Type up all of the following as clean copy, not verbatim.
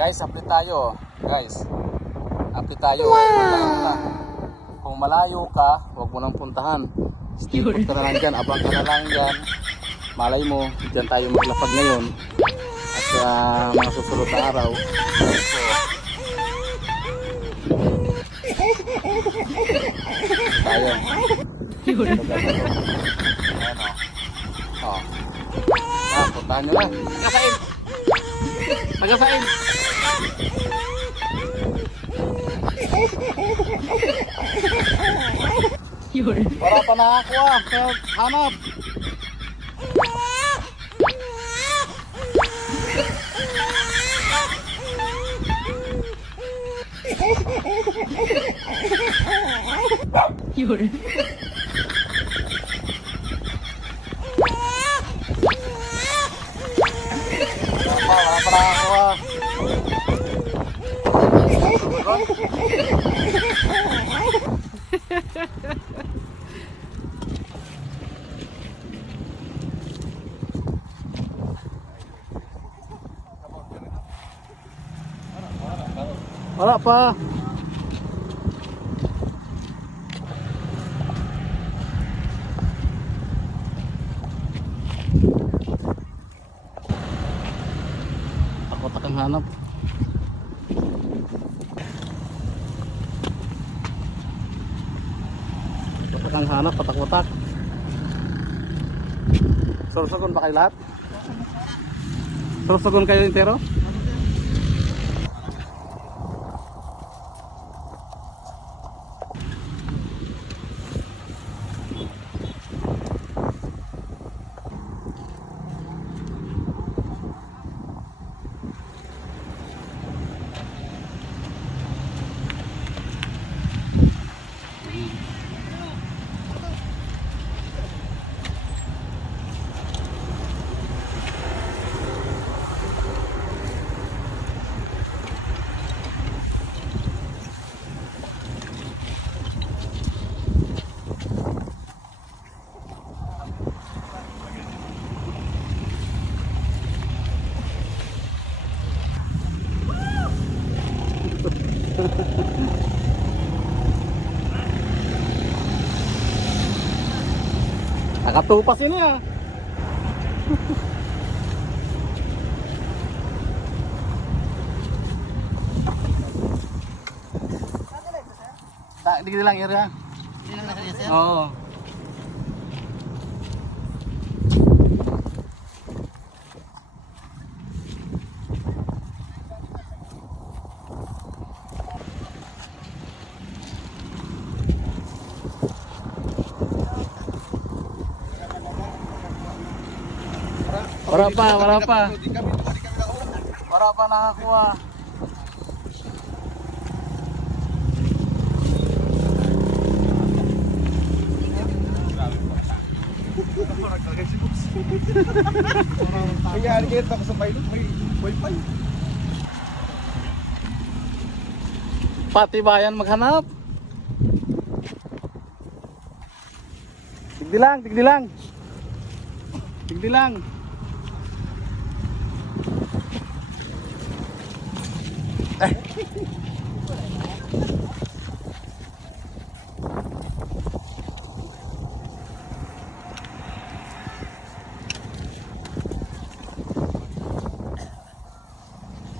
Guys, update tayo. Guys, update tayo. Puntahan. Kung malayo ka, huwag mo nang puntahan. Stay put ka na lang dyan. Abang ka na lang dyan. Malay mo, dyan tayo maglapag ngayon. At sa mga susunod na araw. Tayo. Puntahan nyo na. Magasain! Magasain! Para pa na ako hanap. Yun. Wala pa na ako Wala pa. Ako takang hanap. Patakang hanap, patak-patak. Sorsogon ba kayo lahat? Sorsogon kayo intero? Nakatupas ini ya. Tak, dikit lang ira. Oo. Wala pa. Wala pa nakakuha. Kaya kita ako sa pilot, may wifi. Pati bayan maghanap. Tigdi lang.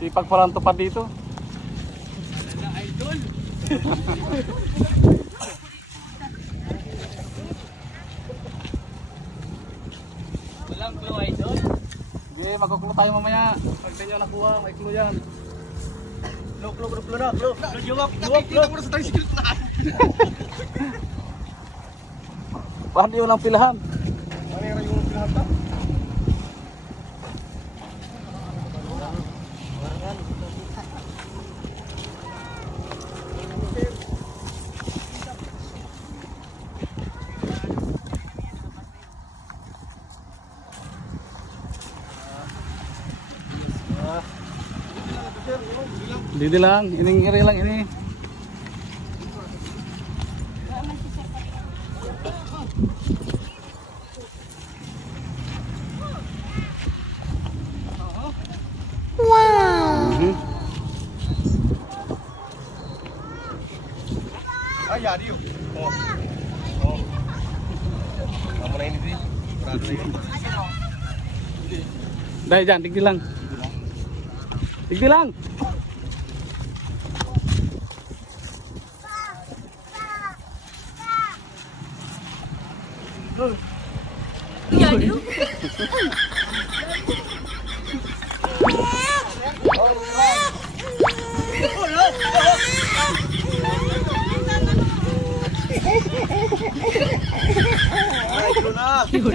Sipag parang tupad dito. Idol. Walang clue, idol. Sige, magkukulo tayo mamaya. Pag tayo nakuha, may clue yan. Clue na. Luwak. Kita mo na sa tricycle na. Paano yun ang pilahan? Ano yung lahat na? Didi lang, ining-iri lang ini. Wow! Yari yun. Oh. Kamu na ini. Dahil dyan, tigdi lang. Tigdi lang. Ay, Luna. Tigdi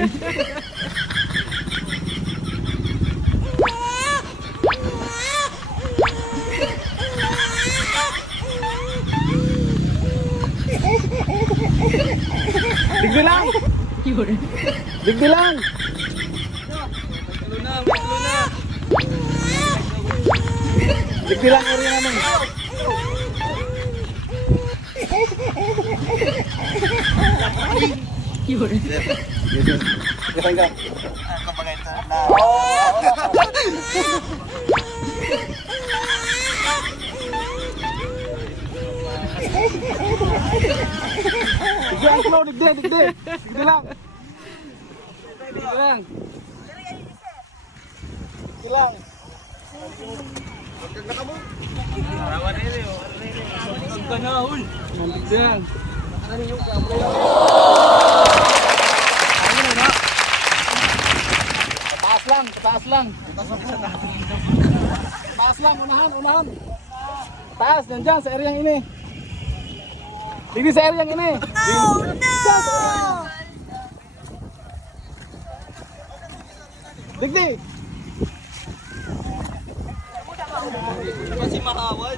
lang. Tigdi lang. Luna, Luna. Tigdi lang area namin. Kita enggak? Kapagay na. Tigdi lang bro, tigdi lang. Tigdi lang. Tigdi lang. Kagka ka mo. Rawan ini. Ang ganahon. Tigdi lang. Taas lang. Taas lang, unahan. Taas, dyan sa area ini. Tigdi sa area ini. Oh no! Tigdi. Kasi mahawan.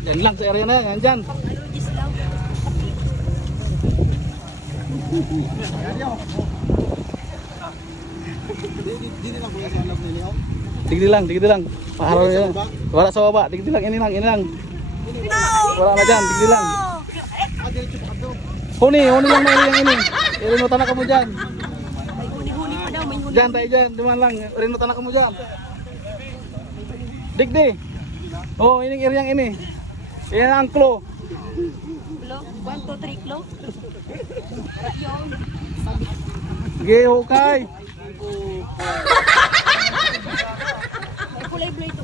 Yan lang sa area na yan, dyan. Tigdi lang. Paharaw yan. Wala sa baba, tigdi lang, ini lang. Wala na dyan, tigdi lang. Huni lang na area ini. Rinutan na ka mo dyan. Huni pa daw, may huni. Dyan tayo dyan, duman lang. Rinutan na ka mo dyan. Digdi. Oh, ini area ini. Yan ang angklo. Klo, 1, 2, 3 klo. Sige, hukay. May kulay-blue ito.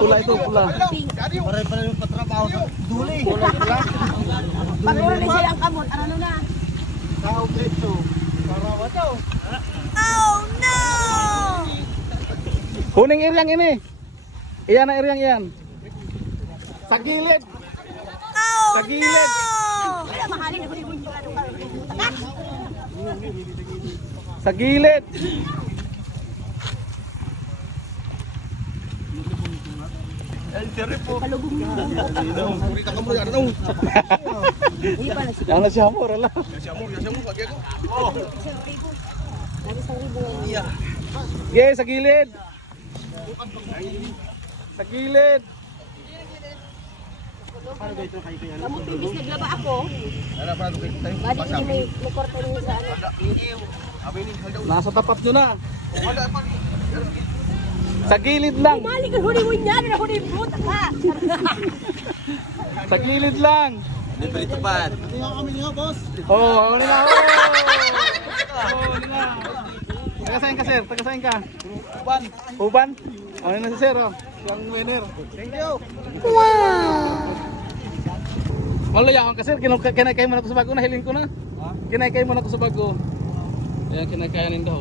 Pula ito, pula. Pink. Pare-pare yung patrabaho sa duli. Pagkano na siya ang kamot, ano na? Tao dito. Parawa to. Kuning area ini. Iyan na area yan. Sa gilid. Sa gilid. Wala, mahalin ako yung Sa gilid. Ay, sir po. palugong mo. Kurita ka mo yan. Ano? Hindi pa na siya. Yan na siya mo, rala. Yasya mo, pagi ako. Oh. Sabi sa ribo. Iya. Sige, sa gilid. Sa gilid. Kamot pimbis naglaba ako. Ano pa ito kayo? Badi ko may korte rin sa ano. Abi ni handa. Nasa tapat nyo na. Wala pa. Sa gilid lang. Mali ka huni mo niya, na huni fruit ha. Sa gilid lang. Libre tupad. Hindi nga kami niya, boss. Oh, ano na. Oh, ano na. Tagasain ka, sir. Tagasain ka. Uban. Uban. Ano na si sir, oh. Siyang winner. Thank you. Malayawan ka, sir. Kinakay mo na ito sa bago. Nahiling ko na. Kinakay mo na ito sa bago. Ayan, kinakayanin daw.